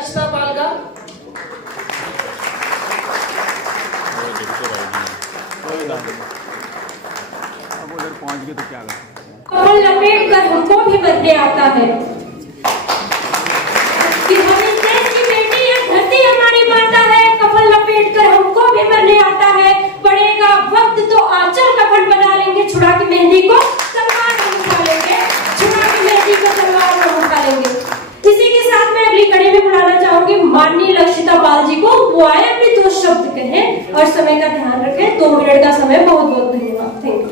लक्षिता पाल का। अब उधर पहुंच गए तो क्या करें? कपल लपेट कर हमको भी बनने आता है कि हमें देश की बेटी है, धरती हमारी माता है। कपल लपेट कर हमको भी बनने आता है। पड़ेगा वक्त तो आंचल कफन बना लेंगे, छुड़ा के मेहंदी को तलवार में उठा लेंगे, छुड़ा के मेहंदी को तलवार में उठा लेंगे। इसी के साथ मैं अगली कड़ी में बुलाना चाहूंगी माननीय लक्षिता पाल जी को। वो आए अपने 2 शब्द कहें और समय का ध्यान रखें। 2 मिनट का समय। बहुत बहुत धन्यवाद। Thank you.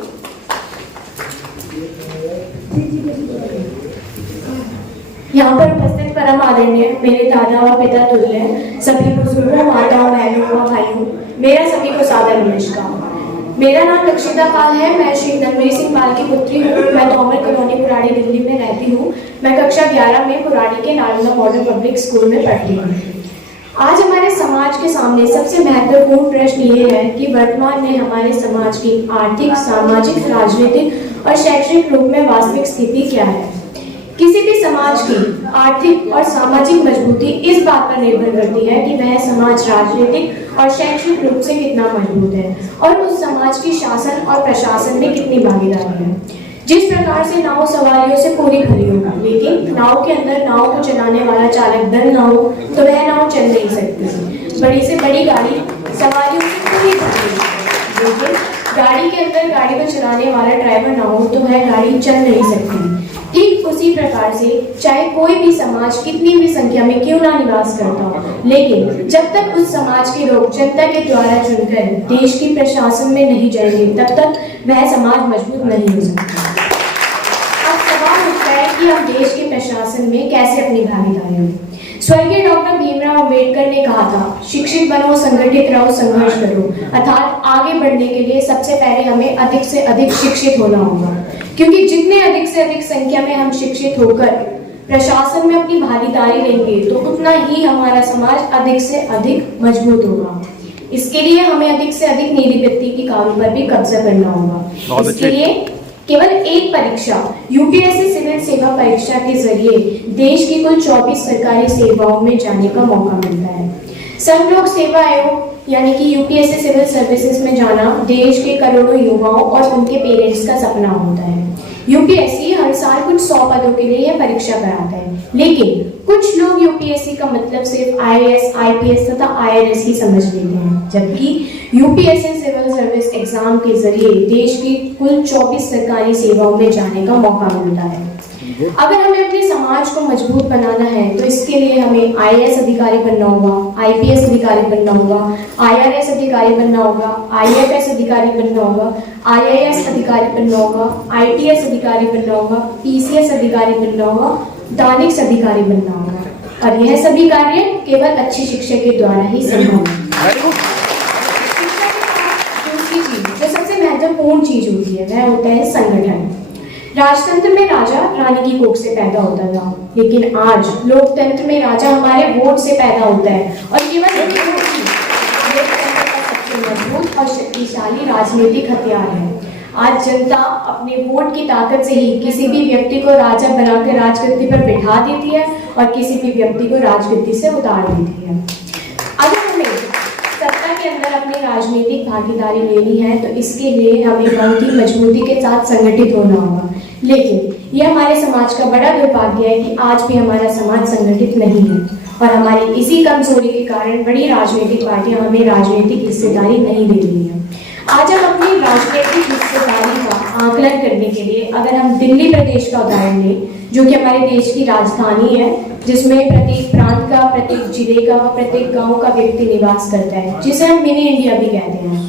यहाँ पर उपस्थित परम आदरणीय मेरे दादा और पिता तुल्य सभी बुजुर्गों, माताओं, बहनों और भाइयों, मेरा सभी को सादर नमस्कार। मेरा नाम लक्षिता पाल है। मैं श्री धर्मवीर सिंह पाल की पुत्री हूँ। मैं तोमर कॉलोनी पुराड़ी दिल्ली में रहती हूँ। मैं कक्षा 11 में पुराड़ी के नालंदा मॉडल पब्लिक स्कूल में पढ़ती हूँ। आज हमारे समाज के सामने सबसे महत्वपूर्ण प्रश्न ये है कि वर्तमान में हमारे समाज की आर्थिक, सामाजिक, राजनीतिक और शैक्षणिक रूप में वास्तविक स्थिति क्या है। किसी भी समाज की आर्थिक और सामाजिक मजबूती इस बात पर निर्भर करती है कि वह समाज राजनीतिक और शैक्षणिक रूप से कितना मजबूत है और उस समाज की शासन और प्रशासन में कितनी भागीदारी है। जिस प्रकार से नाव सवारियों से पूरी भरी होगी, लेकिन नाव के अंदर नाव को चलाने वाला चालक दल न हो तो वह नाव चल नहीं सकती। बड़ी से बड़ी गाड़ी सवारियों से पूरी भरी होगी, लेकिन गाड़ी के अंदर गाड़ी को चलाने वाला ड्राइवर न हो तो वह गाड़ी चल नहीं सकती। ठीक उसी प्रकार से चाहे कोई भी समाज कितनी भी संख्या में क्यों ना निवास करता हो, लेकिन जब तक उस समाज के लोग जनता के द्वारा चुनकर देश की प्रशासन में नहीं जाएंगे, तब तक वह समाज मजबूत नहीं हो सकता। अब सवाल उठता है कि हम देश के प्रशासन में कैसे अपनी भागीदारी हों। स्वर्गीय डॉक्टर भीमराव अंबेडकर ने कहा था, शिक्षित बनो, संगठित रहो, संघर्ष करो। अर्थात आगे बढ़ने के लिए सबसे पहले हमें अधिक से अधिक शिक्षित होना होगा, क्योंकि जितने अधिक से अधिक संख्या में हम शिक्षित होकर प्रशासन में अपनी भागीदारी लेंगे तो उतना ही हमारा समाज अधिक से अधिक मजबूत होगा। इसके लिए हमें अधिक से अधिक निजी व्यक्ति की कारों पर भी कब्जा करना होगा। इसके लिए केवल एक परीक्षा यूपीएससी सिविल सेवा परीक्षा के जरिए देश की कुल 24 सरकारी सेवाओं में जाने का मौका मिलता है। संघ लोक सेवा आयोग यानी कि यूपीएससी सिविल सर्विसेज में जाना देश के करोड़ों युवाओं और उनके पेरेंट्स का सपना होता है। यूपीएससी हर साल कुछ 100 पदों के लिए यह परीक्षा कराता है, लेकिन कुछ लोग यूपीएससी का मतलब सिर्फ आईएएस, आईपीएस तथा आईआरएस ही समझ लेते हैं, जबकि यूपीएससी सिविल सर्विस एग्जाम के जरिए देश की कुल 24 सरकारी सेवाओं में जाने का मौका मिलता है। अगर हमें अपने समाज को मजबूत बनाना है तो इसके लिए हमें आईएएस अधिकारी बनना होगा, आईपीएस अधिकारी बनना होगा, आईआरएस अधिकारी बनना होगा, आईएफएस अधिकारी बनना होगा, आईएएस अधिकारी बनना होगा, आईटीएस अधिकारी बनना होगा, पीसीएस अधिकारी बनना होगा, दानिश अधिकारी बनना होगा। और यह सभी कार्य केवल अच्छी शिक्षा के द्वारा ही संभव है। दूसरी चीज जो सबसे महत्वपूर्ण चीज होती है वह होता है संगठन। राजतंत्र में राजा रानी की कोख से पैदा होता था, लेकिन आज लोकतंत्र में राजा हमारे वोट से पैदा होता है और केवल सबसे मजबूत और शक्तिशाली राजनीतिक हथियार है। आज जनता अपने वोट की ताकत से ही किसी भी व्यक्ति को राजा बनाकर राजगद्दी पर बिठा देती है और किसी भी व्यक्ति को राजगद्दी से उतार देती है। अगर हमें सत्ता के अंदर अपनी राजनीतिक भागीदारी लेनी है तो इसके लिए हमें बहुत ही मजबूती के साथ संगठित होना होगा, लेकिन यह हमारे समाज का बड़ा दुर्भाग्य है कि आज भी हमारा समाज संगठित नहीं है और हमारी इसी कमजोरी के कारण बड़ी राजनीतिक पार्टियां हमें राजनीतिक हिस्सेदारी नहीं दे रही है। आज हम अपनी राजनीतिक हिस्सेदारी का आकलन करने के लिए अगर हम दिल्ली प्रदेश का उदाहरण लें, जो कि हमारे देश की राजधानी है, जिसमें प्रत्येक प्रांत का, प्रत्येक जिले का, प्रत्येक गांव का व्यक्ति निवास करता है, जिसे हम मिनी इंडिया भी कहते हैं।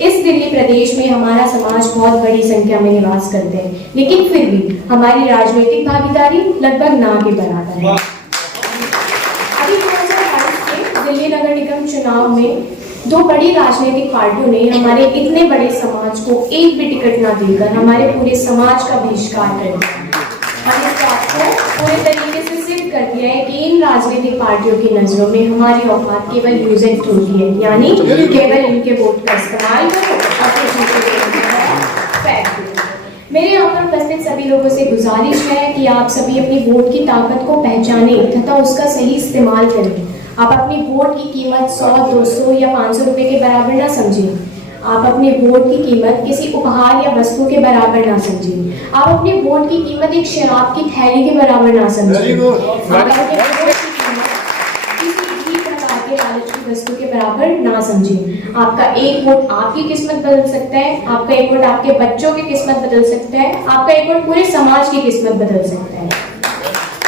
इस दिल्ली प्रदेश में हमारा समाज बहुत बड़ी संख्या में निवास करते हैं, लेकिन फिर भी हमारी राजनीतिक भागीदारी लगभग ना के बराबर है। अभी 2022 के दिल्ली नगर निगम चुनाव में 2 बड़ी राजनीतिक पार्टियों ने हमारे इतने बड़े समाज को एक भी टिकट ना देकर हमारे पूरे समाज का बहिष्कार कर दिया और इस बात को पूरे तरीके से सिद्ध कर दिया है कि इन राजनीतिक पार्टियों की नजरों में हमारी औकात केवल यूज एंड थ्रो की है, यानी केवल इनके वोट का इस्तेमाल करो और फेंक दो। मेरे यहाँ पर उपस्थित सभी लोगों से गुजारिश है कि आप सभी अपनी वोट की ताकत को पहचानें तथा उसका सही इस्तेमाल करें। आप अपनी वोट की कीमत 100, 200 या 500 रुपए के बराबर ना समझें। आप अपने वोट की कीमत किसी उपहार या वस्तु के बराबर ना समझें। आप अपने वोट की कीमत एक शराब की थैली के बराबर ना समझें। आप अपने वोट की कीमत किसी भी प्रकार के लालच की वस्तु के बराबर ना समझें। आपका एक वोट आपकी किस्मत बदल सकता है, आपका एक वोट आपके बच्चों की किस्मत बदल सकता है, आपका एक वोट पूरे समाज की किस्मत बदल सकता है।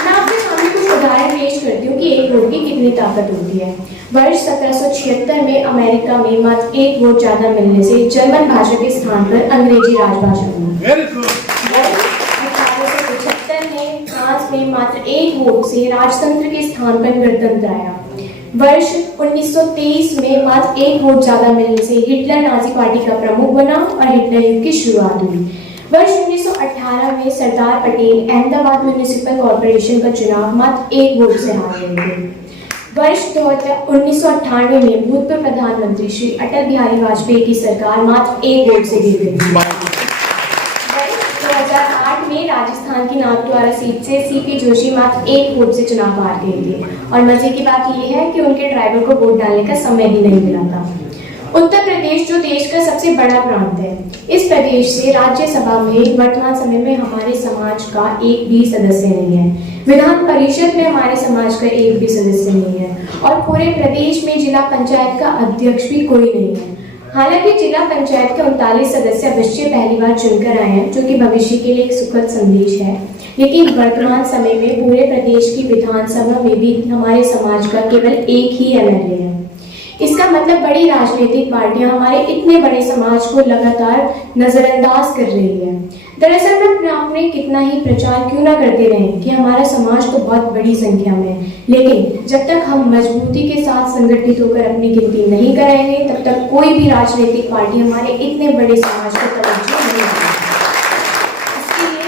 मैं आपके सामने कुछ उदाहरण पेश करती हूँ कि एक वोट की कितनी ताकत होती है। वर्ष 1776 में अमेरिका में मात्र एक वोट ज्यादा मिलने से जर्मन भाषा के स्थान पर अंग्रेजी राजभाषा बनी। 1875 में फ्रांस में मात्र एक वोट से राजतंत्र के स्थान पर गणतंत्र आया। वर्ष 1923 में मात्र एक वोट ज्यादा मिलने से हिटलर नाजी पार्टी का प्रमुख बना और हिटलर युग की शुरुआत हुई। वर्ष 1918 में सरदार पटेल अहमदाबाद म्युनिसिपल कॉर्पोरेशन का चुनाव मात्र एक वोट से हार गए थे। वर्ष 1998 में भूतपूर्व प्रधानमंत्री श्री अटल बिहारी वाजपेयी की सरकार मात्र एक वोट से जीत गई। वर्ष 2008 में राजस्थान की नाथद्वारा सीट से सीपी जोशी मात्र एक वोट से चुनाव हार गए थे और मजे की बात यह है कि उनके ड्राइवर को वोट डालने का समय ही नहीं मिला था। उत्तर प्रदेश जो देश का सबसे बड़ा प्रांत है, इस प्रदेश से राज्यसभा में वर्तमान समय में हमारे समाज का एक भी सदस्य नहीं है। विधान परिषद में हमारे समाज का एक भी सदस्य नहीं है और पूरे प्रदेश में जिला पंचायत का अध्यक्ष भी कोई नहीं है। हालांकि जिला पंचायत के 39 सदस्य अवश्य पहली बार चुनकर आए हैं, जो कि भविष्य के लिए एक सुखद संदेश है, लेकिन वर्तमान समय में पूरे प्रदेश की विधानसभा में भी हमारे समाज का केवल एक ही एमएलए है। इसका मतलब बड़ी राजनीतिक पार्टियां हमारे इतने बड़े समाज को लगातार नजरअंदाज कर रही है। दरअसल हम अपने कितना ही प्रचार क्यों ना करते रहें कि हमारा समाज तो बहुत बड़ी संख्या में है, लेकिन जब तक हम मजबूती के साथ संगठित होकर अपनी गिनती नहीं कराएंगे तब तक कोई भी राजनीतिक पार्टी हमारे इतने बड़े समाज को तवज्जो नहीं देगी। इसके लिए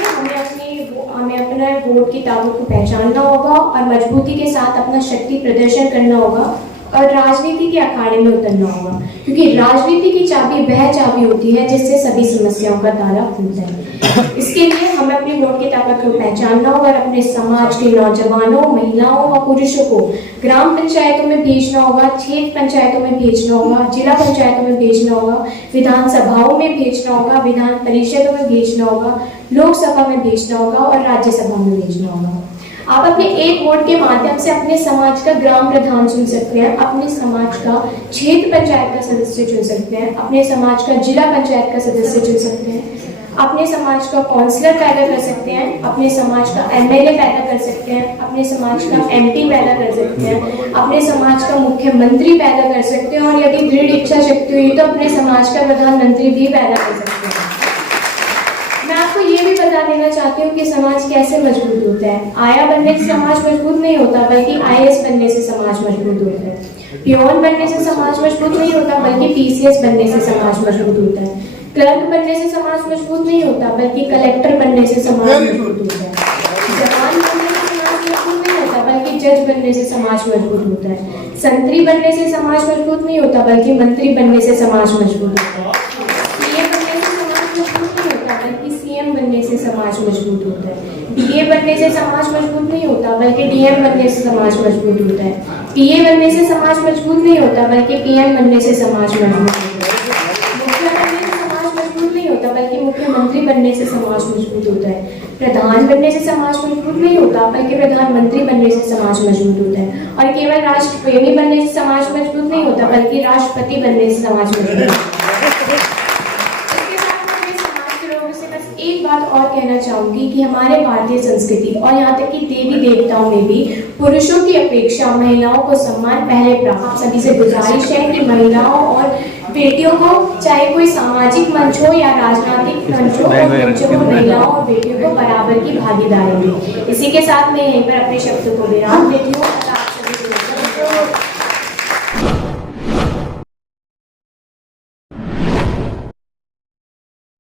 हमें अपना वोट की ताकत को पहचानना होगा और मजबूती के साथ अपना शक्ति प्रदर्शन करना होगा और राजनीति के अखाड़े में उतरना होगा, क्योंकि राजनीति की चाबी वह चाबी होती है जिससे सभी समस्याओं का ताला खुलता है। इसके लिए हमें अपनी वोट की ताकत को पहचानना होगा और अपने समाज के नौजवानों, महिलाओं व पुरुषों को ग्राम पंचायतों में भेजना होगा, क्षेत्र पंचायतों में भेजना होगा, जिला पंचायतों में भेजना होगा, विधानसभाओं में भेजना होगा, विधान परिषदों में भेजना होगा, लोकसभा में भेजना होगा और राज्यसभा में भेजना होगा। आप अपने एक वोट के माध्यम से अपने समाज का ग्राम प्रधान चुन सकते हैं, अपने समाज का क्षेत्र पंचायत का सदस्य चुन सकते हैं, अपने समाज का जिला पंचायत का सदस्य चुन सकते हैं, अपने समाज का काउंसलर पैदा कर सकते हैं, अपने समाज का एमएलए पैदा कर सकते हैं, अपने समाज का एमपी पैदा कर सकते हैं, अपने समाज का मुख्यमंत्री पैदा कर सकते हैं और यदि दृढ़ इच्छा शक्ति हुई तो अपने समाज का प्रधानमंत्री भी पैदा कर सकते हैं। मैं आपको ये भी बता देना चाहती हूँ कि समाज कैसे मजबूत होता है। आया बनने से समाज मजबूत नहीं होता, बल्कि आईएएस बनने से समाज मजबूत होता है। पियोन बनने से समाज मजबूत नहीं होता, बल्कि पीसीएस बनने से समाज मजबूत होता है। क्लर्क बनने से समाज मजबूत नहीं होता, बल्कि कलेक्टर बनने से समाज मजबूत होता है। जवान बनने से समाज मजबूत नहीं होता, बल्कि जज बनने से समाज मजबूत होता है। संतरी बनने से समाज मजबूत नहीं होता, बल्कि मंत्री बनने से समाज मजबूत होता है। बनने से समाज मजबूत होता है। डीए बनने से समाज मजबूत नहीं होता, बल्कि डीएम बनने से समाज मजबूत होता है। पीए बनने से समाज मजबूत नहीं होता, बल्कि पीएम बनने से समाज मजबूत होता है। मुखिया बनने से समाज मजबूत नहीं होता, बल्कि मुख्यमंत्री बनने से समाज मजबूत होता है। प्रधान बनने से समाज मजबूत नहीं होता, बल्कि प्रधानमंत्री बनने से समाज मजबूत होता है। और केवल राष्ट्रप्रेमी बनने से समाज मजबूत नहीं होता, बल्कि राष्ट्रपति बनने से समाज मजबूत होता है। एक बात और कहना चाहूंगी कि हमारे भारतीय संस्कृति और यहाँ तक कि देवी देवताओं में भी पुरुषों की अपेक्षा महिलाओं को सम्मान पहले प्राप्त। सभी से गुजारिश है कि महिलाओं और बेटियों को, चाहे कोई सामाजिक मंच हो या राजनीतिक मंच हो, महिलाओं और बेटियों को बराबर की भागीदारी दें। इसी के साथ मैं यहीं पर अपने शब्दों को विराम देती हूँ।